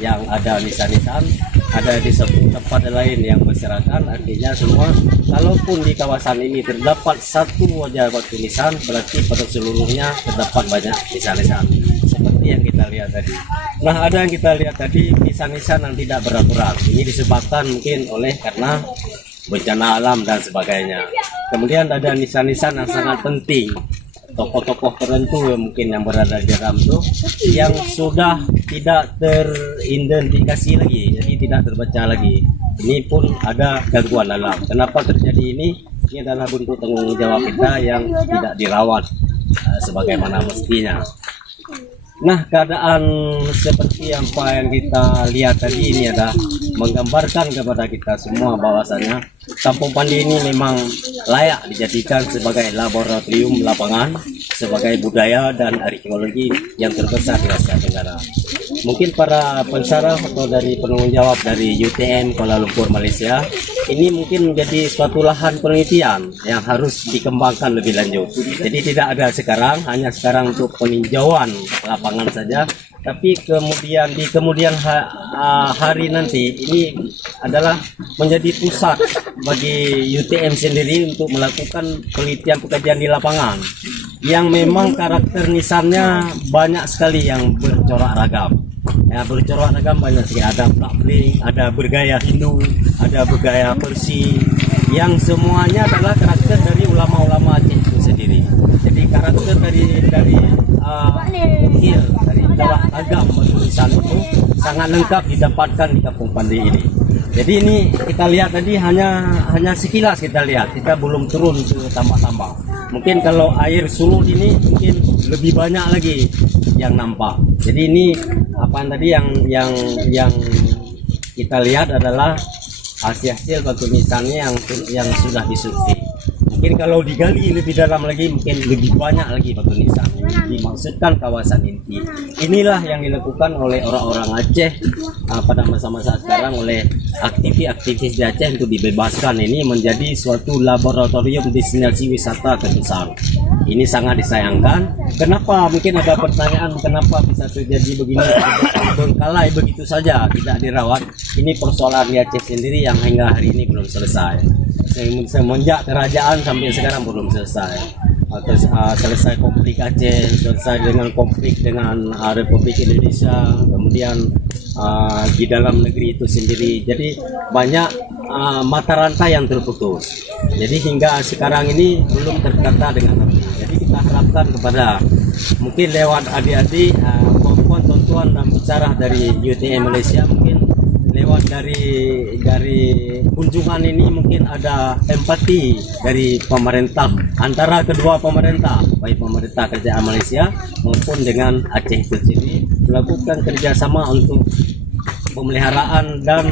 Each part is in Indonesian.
yang ada nisan-nisan, ada di satu tempat lain yang berserakan. Artinya semua, kalaupun di kawasan ini terdapat satu wajah batu nisan, berarti pada seluruhnya terdapat banyak nisan-nisan seperti yang kita lihat tadi. Nah, ada yang kita lihat tadi nisan-nisan yang tidak beraturan. Ini disebabkan mungkin karena bencana alam dan sebagainya. Kemudian ada nisan-nisan yang sangat penting, tokoh-tokoh tertentu mungkin yang berada di dalam itu yang sudah tidak teridentifikasi lagi, jadi tidak terbaca lagi. Ini pun ada gangguan alam. Kenapa terjadi ini? Ini adalah bentuk tanggung jawab kita yang tidak dirawat sebagaimana mestinya. Nah, keadaan seperti apa yang kita lihat tadi ini adalah menggambarkan kepada kita semua bahwasanya Kampung Pandi ini memang layak dijadikan sebagai laboratorium lapangan, sebagai budaya dan arkeologi yang terbesar di Asia Tenggara. Mungkin para pensaraf atau dari penanggung jawab dari UTM Kuala Lumpur Malaysia, ini mungkin menjadi suatu lahan penelitian yang harus dikembangkan lebih lanjut. Jadi tidak ada sekarang, hanya sekarang untuk peninjauan lapangan saja. Tapi kemudian di kemudian hari nanti ini adalah menjadi pusat bagi UTM sendiri untuk melakukan penelitian kajian di lapangan yang memang karakter nisannya banyak sekali yang bercorak ragam. Ya, bercorak ragam banyak sekali, ada plak bling, ada bergaya Hindu, ada bergaya Persi, yang semuanya adalah karakter dari ulama-ulama Aceh itu sendiri. Jadi karakter dari ukir, dari corak ragam tulisan itu sangat lengkap didapatkan di Kampung Pandi ini. Jadi ini kita lihat tadi hanya sekilas kita lihat, kita belum turun ke tambak-tambak. Mungkin kalau air surut ini mungkin lebih banyak lagi yang nampak. Jadi ini apa tadi yang kita lihat adalah hasil batu nisannya yang sudah disurvei. Mungkin kalau digali lebih dalam lagi mungkin lebih banyak lagi batu nisan yang dimaksudkan kawasan inti. Inilah yang dilakukan oleh orang-orang Aceh pada masa-masa sekarang, oleh aktivis di Aceh untuk dibebaskan ini menjadi suatu laboratorium destinasi wisata terbesar. Ini sangat disayangkan. Kenapa? Mungkin ada pertanyaan kenapa bisa terjadi begini, bengkalai begitu saja tidak dirawat. Ini persoalan di Aceh sendiri yang hingga hari ini belum selesai. Semenjak kerajaan sampai sekarang belum selesai. Selesai konflik Aceh, selesai dengan konflik dengan Republik Indonesia, kemudian di dalam negeri itu sendiri. Jadi banyak mata rantai yang terputus. Jadi hingga sekarang ini belum tertata dengan rapi. Jadi kita harapkan kepada mungkin lewat adik-adik, tonton dan bicara dari UTM Malaysia, mungkin lewat dari kunjungan ini mungkin ada empati dari pemerintah, antara kedua pemerintah, baik pemerintah kerajaan Malaysia maupun dengan Aceh itu sendiri, melakukan kerjasama untuk pemeliharaan dan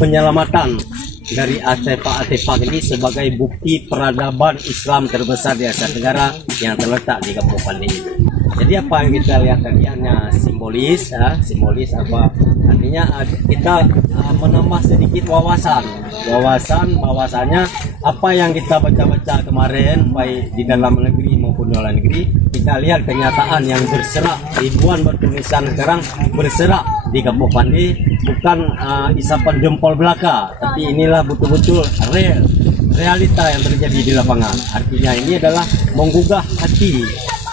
penyelamatan dari artefak ini sebagai bukti peradaban Islam terbesar di Asia Tenggara yang terletak di Kampung Pandi ini. Jadi apa yang kita lihat tadi hanya simbolis apa artinya kita menambah sedikit wawasan bahwasanya apa yang kita baca-baca kemarin baik di dalam negeri maupun di luar negeri, kita lihat kenyataan yang berserak, ribuan batu nisan sekarang berserak di Kampung Pandi, bukan isapan jempol belaka, tapi inilah betul-betul realita yang terjadi di lapangan. Artinya ini adalah menggugah hati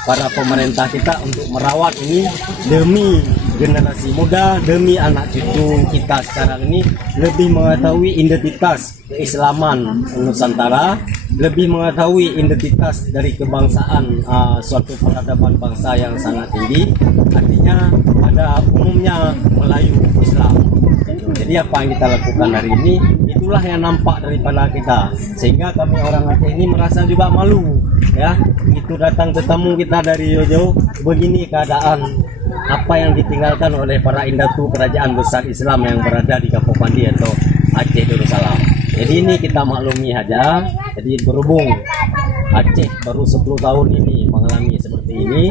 para pemerintah kita untuk merawat ini demi generasi muda, demi anak cucu kita sekarang ini lebih mengetahui identitas keislaman Nusantara, lebih mengetahui identitas dari kebangsaan suatu peradaban bangsa yang sangat tinggi. Artinya pada umumnya Melayu Islam. Jadi apa yang kita lakukan hari ini itulah yang nampak daripada kita, sehingga kami orang Aceh ini merasa juga malu ya, itu datang tetamu kita dari jauh begini keadaan apa yang ditinggalkan oleh para indatu kerajaan besar Islam yang berada di Kampung Pandi atau Aceh Darussalam. Jadi ini kita maklumi saja. Jadi berhubung Aceh baru 10 tahun ini mengalami seperti ini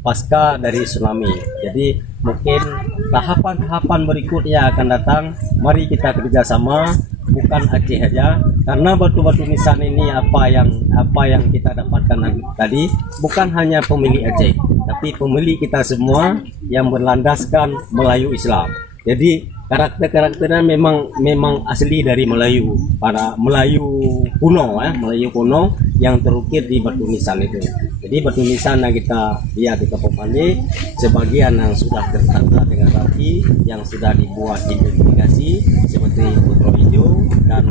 pasca dari tsunami. Jadi mungkin tahapan-tahapan berikutnya akan datang. Mari kita kerjasama, bukan Aceh saja, karena batu-batu nisan ini apa yang kita dapatkan tadi bukan hanya pemilik Aceh, tapi pemilik kita semua yang berlandaskan Melayu Islam. Jadi karakternya memang asli dari Melayu, para Melayu kuno, Melayu kuno yang terukir di batu nisan itu. Jadi batu nisan yang kita lihat di Kampung Pandi, sebagian yang sudah tertata dengan rapi, yang sudah dibuat identifikasi seperti Putro Hijau dan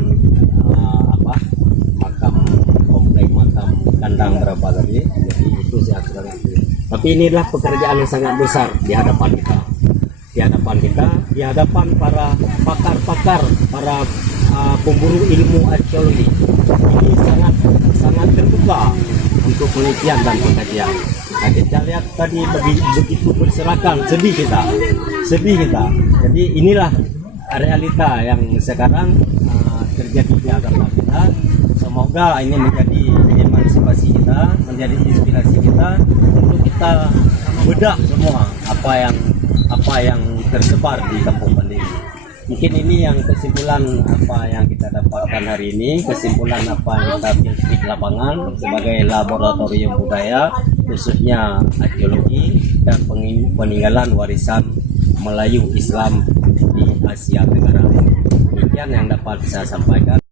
komplek makam kandang berapa tadi. Jadi itu saya kira itu. Tapi inilah pekerjaan yang sangat besar di hadapan kita. Di hadapan para pakar-pakar, para pemburu ilmu arkeologi. Ini sangat terbuka untuk penelitian dan pengkajian. Nah, kita lihat tadi begitu berserakan, sedih kita. Jadi inilah realita yang sekarang terjadi di hadapan kita. Semoga ini menjadi emansipasi kita, menjadi inspirasi kita untuk kita bedah semua apa yang tersebar di Kampung Pandi. Mungkin ini yang kesimpulan apa yang kita dapatkan hari ini, kesimpulan apa yang kita pilih di lapangan sebagai laboratorium budaya, khususnya arkeologi dan peninggalan warisan Melayu Islam di Asia Tenggara. Demikian yang dapat saya sampaikan.